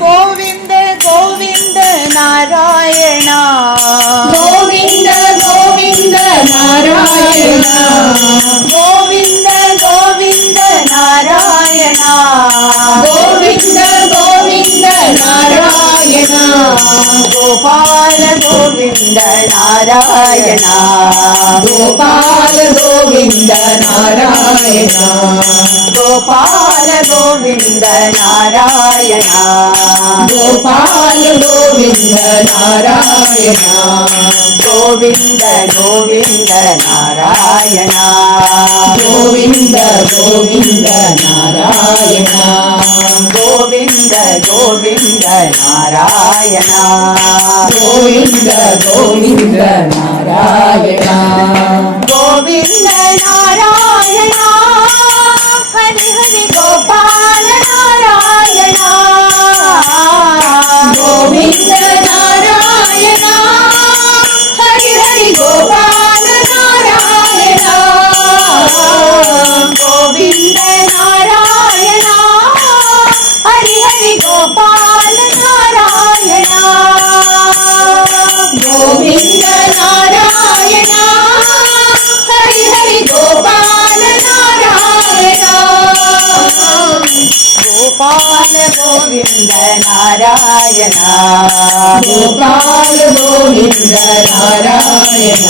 Govind Govind Narayan Govind Govind Narayan Govind Govind Narayan Govind Govind Narayan Gopal Govind Narayan Gopal Govind Narayan Gopal Govind Narayan Gopal Govind Narayan Govind Govind Narayan Govind Govind Narayan Govind Govind Narayan Govind Govind Narayan Govind Narayan Hari Hari Gopal Narayan Govind Narayan Hari Hari Gopal Narayan Govind Narayan Hari Hari Gopal Narayan Govind Narayan Hari Hari Gopal Narayan Gopal Govind Narayan Gopal Govind Narayan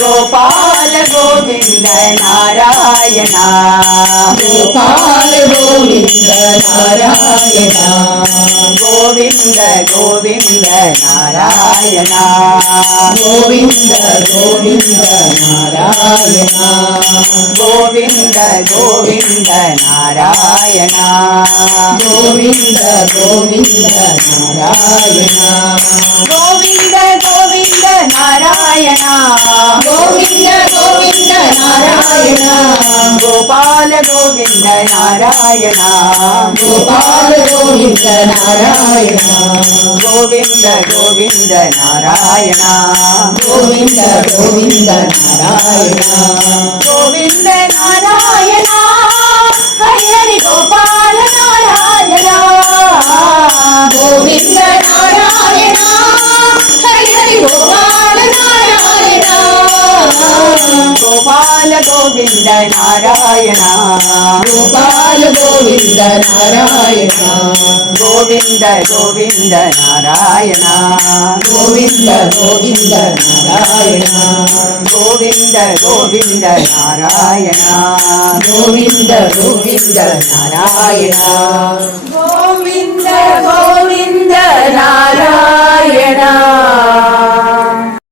Gopal Govind Narayan Gopal Govind Narayan Govind Govind Narayan Govind Govind Narayan Govind Govind Narayan Govind Govind Narayan Govind Govind Narayan Govind Govind Narayan Gopal Govind Narayan Gopal Govind Narayan Govind Govind Narayan Govind Govind Narayan Govind Narayan Hari Hari Gopal Narayan Govind Narayan Hari Hari Gopal Narayan Gopal Govind Narayan Gopal Govind Narayan Govind Govind Narayan Govind Govind Narayan Govind Govind Narayan Govind Govind Narayan Govind Govind